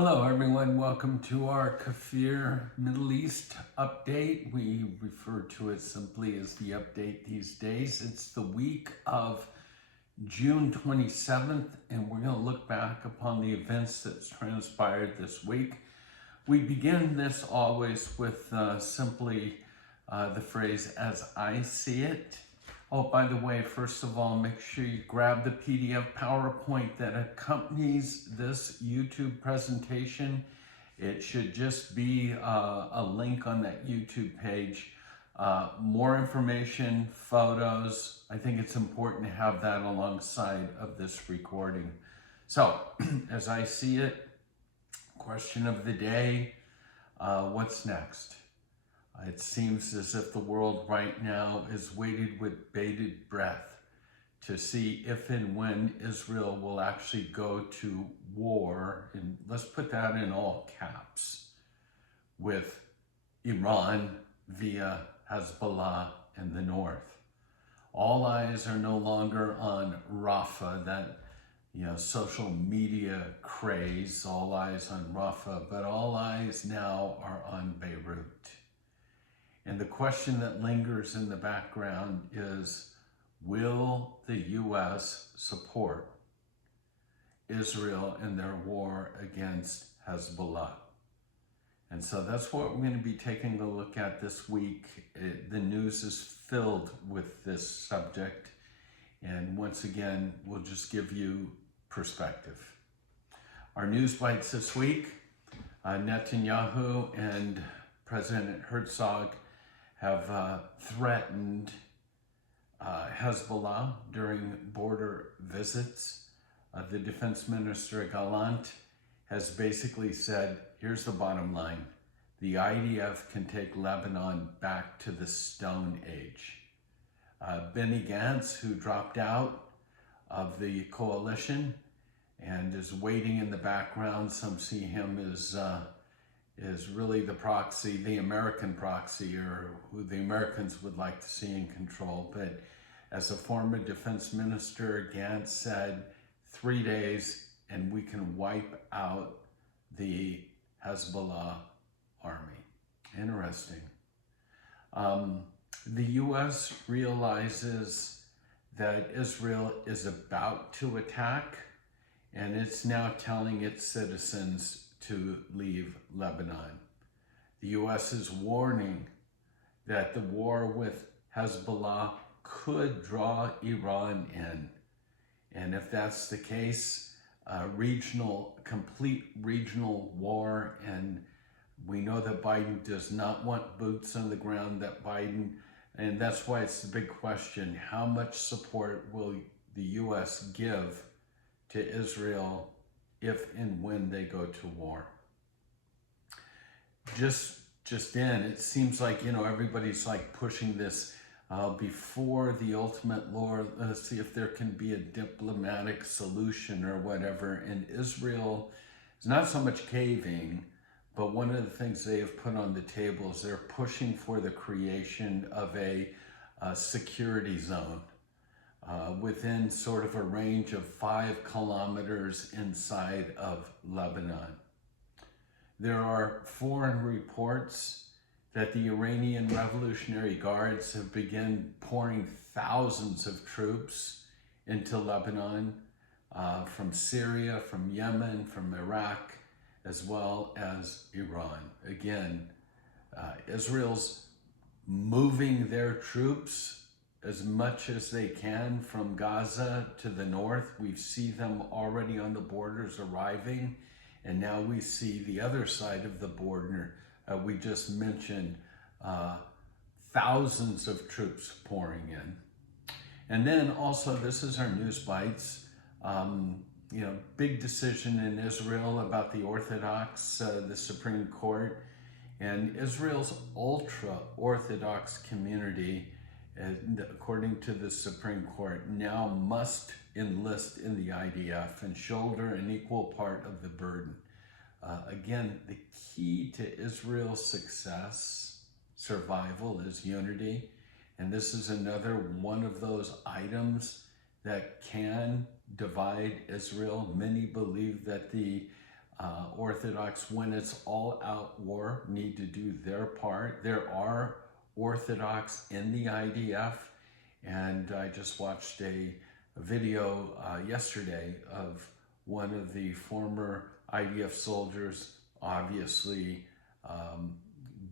Hello everyone, welcome to our Kafir Middle East update. We refer to it simply as the update these days. It's the week of June 27th, and we're going to look back upon the events that's transpired this week. We begin this always with simply the phrase, as I see it. Oh, by the way, first of all, make sure you grab the PDF PowerPoint that accompanies this YouTube presentation. It should just be a link on that YouTube page. More information, photos. I think it's important to have that alongside of this recording. So, as I see it, question of the day, what's next? It seems as if the world right now is waited with bated breath to see if and when Israel will actually go to war, and let's put that in all caps, with Iran via Hezbollah in the north. All eyes are no longer on Rafah, that social media craze, all eyes on Rafah, but all eyes now are on Beirut. And the question that lingers in the background is, will the U.S. support Israel in their war against Hezbollah? And so that's what we're going to be taking a look at this week. The news is filled with this subject. And once again, we'll just give you perspective. Our news bites this week, Netanyahu and President Herzog have threatened Hezbollah during border visits. The defense minister, Gallant, has basically said, here's the bottom line. The IDF can take Lebanon back to the Stone Age. Benny Gantz, who dropped out of the coalition and is waiting in the background, some see him as really the proxy, the American proxy, or who the Americans would like to see in control. But as a former defense minister, Gantz said, 3 days and we can wipe out the Hezbollah army. Interesting. The U.S. realizes that Israel is about to attack, and it's now telling its citizens to leave Lebanon. The U.S. is warning that the war with Hezbollah could draw Iran in. And if that's the case, complete regional war, and we know that Biden does not want boots on the ground, and that's why it's the big question, how much support will the U.S. give to Israel if and when they go to war? Just in, it seems like, everybody's like pushing this before the ultimate war. Let's see if there can be a diplomatic solution or whatever. And Israel is not so much caving, but one of the things they have put on the table is they're pushing for the creation of a security zone within sort of a range of 5 kilometers inside of Lebanon. There are foreign reports that the Iranian Revolutionary Guards have begun pouring thousands of troops into Lebanon from Syria, from Yemen, from Iraq, as well as Iran. Again, Israel's moving their troops as much as they can from Gaza to the north. We see them already on the borders arriving, and now we see the other side of the border. We just mentioned thousands of troops pouring in. And then also, this is our news bites. Big decision in Israel about the Orthodox, the Supreme Court, and Israel's ultra-Orthodox community, according to the Supreme Court, now must enlist in the IDF and shoulder an equal part of the burden. Again, the key to Israel's success, survival, is unity. And this is another one of those items that can divide Israel. Many believe that the Orthodox, when it's all out war, need to do their part. There are Orthodox in the IDF, and I just watched a video yesterday of one of the former IDF soldiers, obviously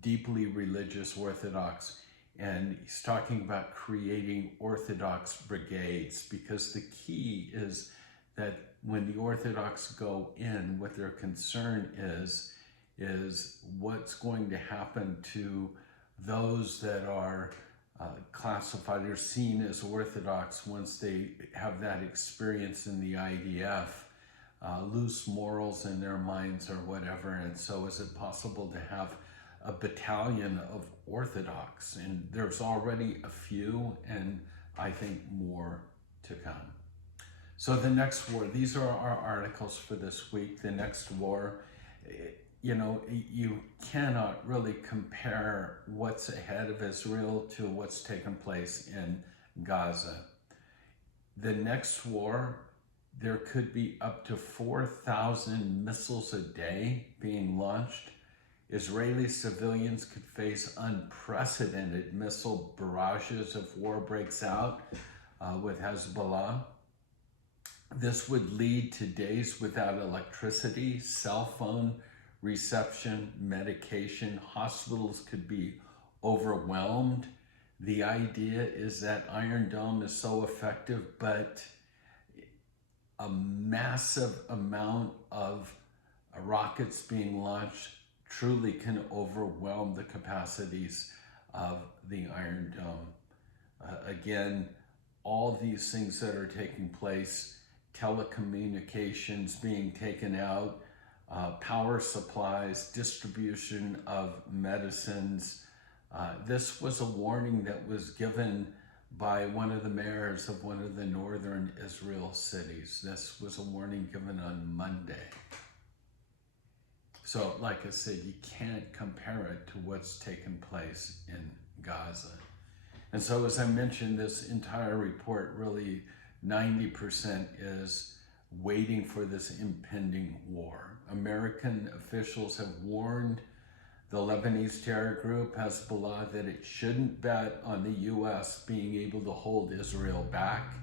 deeply religious Orthodox, and he's talking about creating Orthodox brigades, because the key is that when the Orthodox go in, what their concern is what's going to happen to those that are classified or seen as Orthodox once they have that experience in the IDF, loose morals in their minds or whatever. And so is it possible to have a battalion of Orthodox? And there's already a few, and I think more to come. So the next war, these are our articles for this week. The next war, you know, you cannot really compare what's ahead of Israel to what's taken place in Gaza. The next war, there could be up to 4,000 missiles a day being launched. Israeli civilians could face unprecedented missile barrages if war breaks out with Hezbollah. This would lead to days without electricity, cell phone reception, medication. Hospitals could be overwhelmed. The idea is that Iron Dome is so effective, but a massive amount of rockets being launched truly can overwhelm the capacities of the Iron Dome. Again, all these things that are taking place, telecommunications being taken out, power supplies, distribution of medicines. This was a warning that was given by one of the mayors of one of the northern Israel cities. This was a warning given on Monday. So, like I said, you can't compare it to what's taken place in Gaza. And so, as I mentioned, this entire report, really 90% is waiting for this impending war. American officials have warned the Lebanese terror group Hezbollah that it shouldn't bet on the U.S. being able to hold Israel back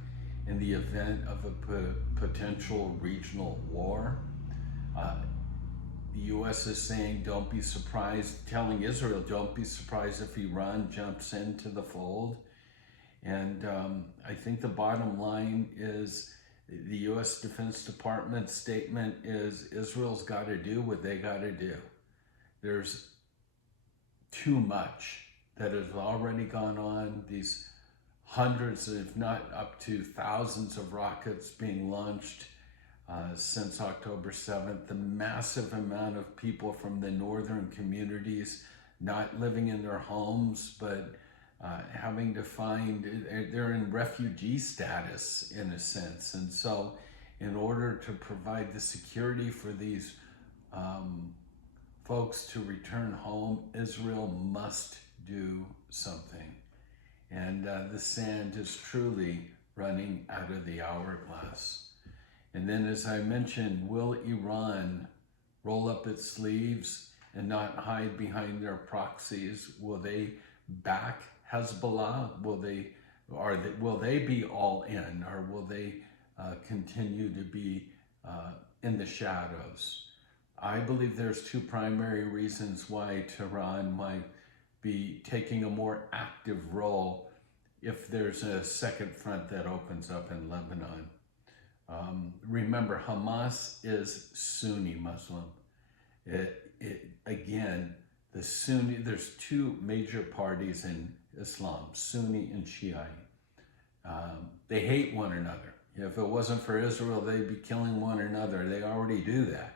in the event of a potential regional war. The U.S. is saying, don't be surprised, telling Israel, don't be surprised if Iran jumps into the fold. And I think the bottom line is the U.S. Defense Department statement is Israel's got to do what they got to do. There's too much that has already gone on. These hundreds, if not up to thousands of rockets being launched since October 7th. The massive amount of people from the northern communities not living in their homes, but having to find, they're in refugee status in a sense. And so in order to provide the security for these folks to return home, Israel must do something. And the sand is truly running out of the hourglass. And then, as I mentioned, will Iran roll up its sleeves and not hide behind their proxies? Will they back Hezbollah? Will they be all in, or will they continue to be in the shadows? I believe there's two primary reasons why Tehran might be taking a more active role if there's a second front that opens up in Lebanon. Remember, Hamas is Sunni Muslim. Again, the Sunni, there's two major parties in Islam, Sunni and Shiite. They hate one another. If it wasn't for Israel, they'd be killing one another. They already do that.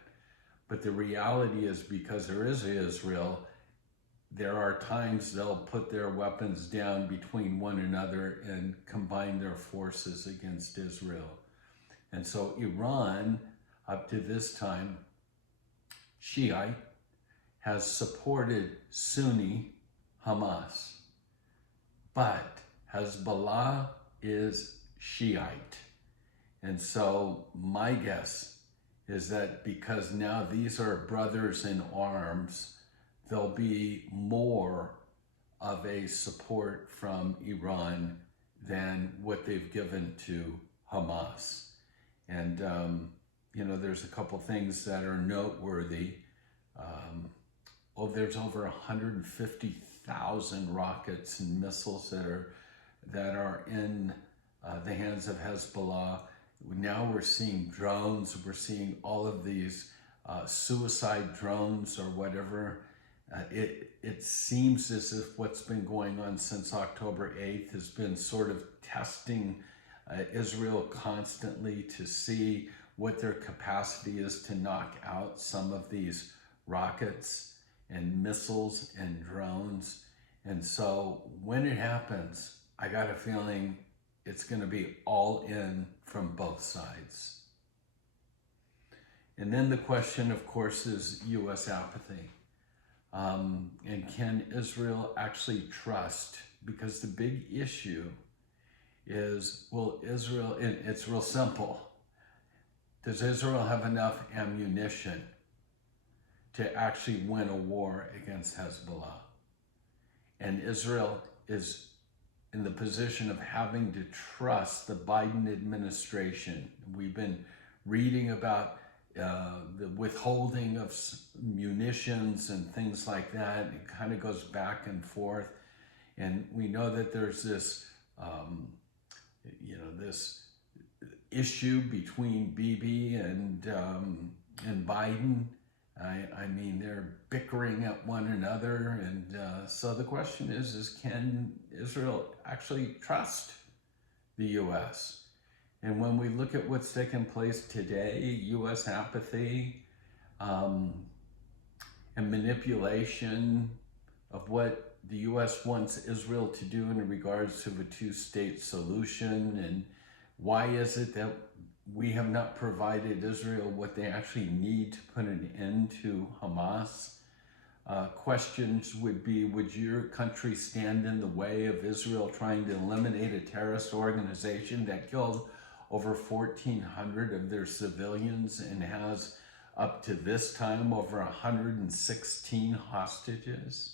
But the reality is, because there is Israel, there are times they'll put their weapons down between one another and combine their forces against Israel. And so Iran, up to this time, Shiite, has supported Sunni Hamas. But Hezbollah is Shiite. And so my guess is that because now these are brothers in arms, there'll be more of a support from Iran than what they've given to Hamas. And, there's a couple things that are noteworthy. There's over 150,000 rockets and missiles that are in the hands of Hezbollah. Now we're seeing drones. We're seeing all of these suicide drones or whatever. It seems as if what's been going on since October 8th has been sort of testing Israel constantly to see what their capacity is to knock out some of these rockets and missiles and drones. And so when it happens, I got a feeling it's going to be all in from both sides. And then the question, of course, is U.S. apathy. And can Israel actually trust? Because the big issue is, will Israel, and it's real simple, does Israel have enough ammunition to actually win a war against Hezbollah? And Israel is in the position of having to trust the Biden administration. We've been reading about the withholding of munitions and things like that. It kind of goes back and forth. And we know that there's this, this issue between Bibi and Biden. I mean, they're bickering at one another. And so the question is can Israel actually trust the U.S.? And when we look at what's taken place today, U.S. apathy and manipulation of what the U.S. wants Israel to do in regards to a two-state solution, and why is it that we have not provided Israel what they actually need to put an end to Hamas? Questions would be, would your country stand in the way of Israel trying to eliminate a terrorist organization that killed over 1,400 of their civilians and has up to this time over 116 hostages?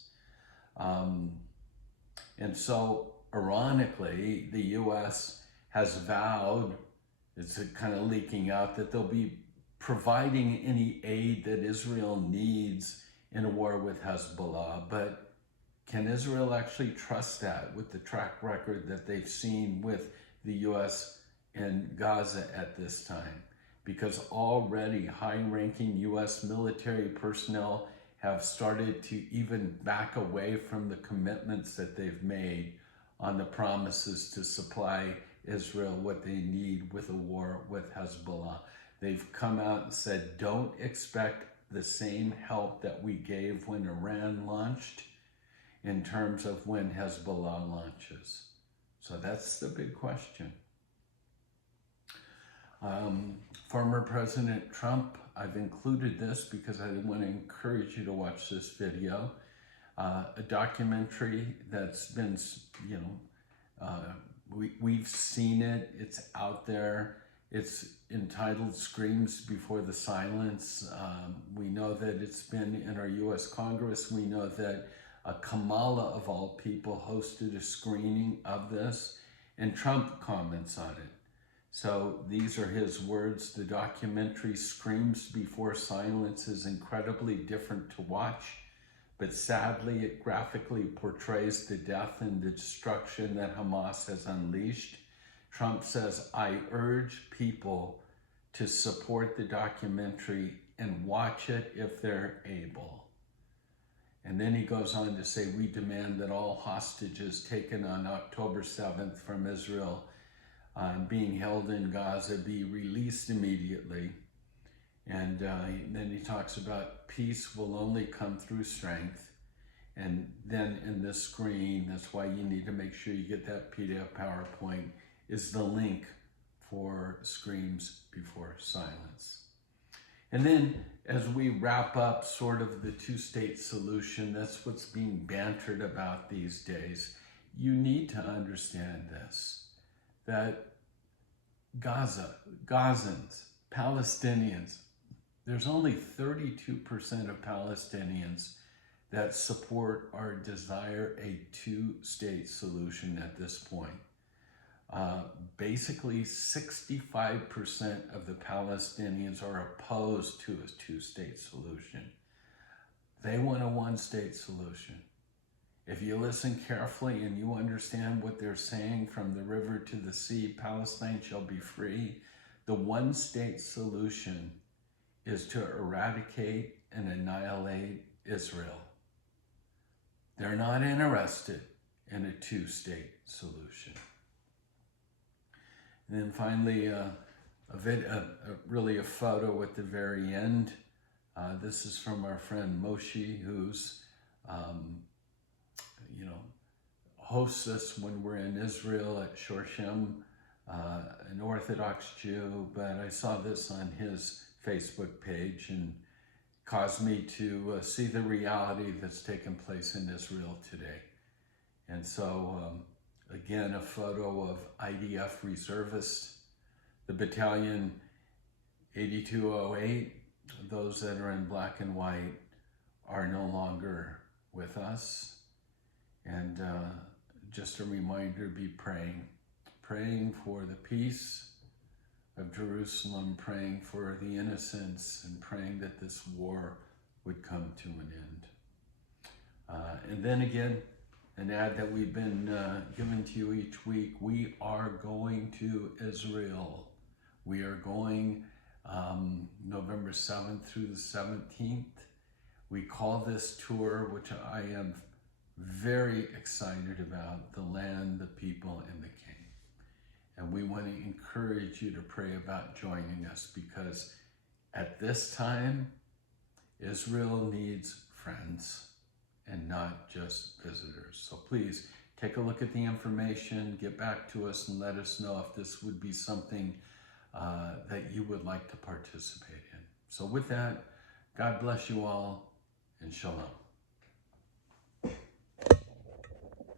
And so, ironically, the U.S. has vowed, it's kind of leaking out, that they'll be providing any aid that Israel needs in a war with Hezbollah. But can Israel actually trust that with the track record that they've seen with the U.S. in Gaza at this time? Because already high-ranking U.S. military personnel have started to even back away from the commitments that they've made on the promises to supply Israel what they need with a war with Hezbollah. They've come out and said, don't expect the same help that we gave when Iran launched in terms of when Hezbollah launches. So that's the big question. Former President Trump, I've included this because I want to encourage you to watch this video. A documentary that's been, we've seen it, it's out there. It's entitled Screams Before the Silence. We know that it's been in our U.S. Congress. We know that Kamala, of all people, hosted a screening of this, and Trump comments on it. So these are his words. The documentary Screams Before Silence is incredibly different to watch, but sadly it graphically portrays the death and the destruction that Hamas has unleashed. Trump says, I urge people to support the documentary and watch it if they're able. And then he goes on to say, we demand that all hostages taken on October 7th from Israel being held in Gaza be released immediately. And then he talks about peace will only come through strength. And then in this screen, that's why you need to make sure you get that PDF PowerPoint, is the link for Screams Before Silence. And then as we wrap up sort of the two-state solution, that's what's being bantered about these days. You need to understand this, that Gaza, Gazans, Palestinians, There's only 32% of Palestinians that support or desire a two-state solution at this point. Basically, 65% of the Palestinians are opposed to a two-state solution. They want a one-state solution. If you listen carefully and you understand what they're saying, from the river to the sea, Palestine shall be free. The one-state solution is to eradicate and annihilate Israel. They're not interested in a two-state solution. And then finally, really a photo at the very end. This is from our friend Moshe, who's, hosts us when we're in Israel at Shorshim, an Orthodox Jew. But I saw this on his Facebook page and caused me to see the reality that's taken place in Israel today. And so, again, a photo of IDF reservists, the battalion 8208. Those that are in black and white are no longer with us. And just a reminder, be praying for the peace of Jerusalem, praying for the innocents, and praying that this war would come to an end. And then again, an ad that we've been giving to you each week. We are going to Israel. We are going November 7th through the 17th. We call this tour, which I am very excited about, the land, the people, and the King. And we want to encourage you to pray about joining us, because at this time, Israel needs friends and not just visitors. So please take a look at the information, get back to us, and let us know if this would be something that you would like to participate in. So with that, God bless you all, and shalom.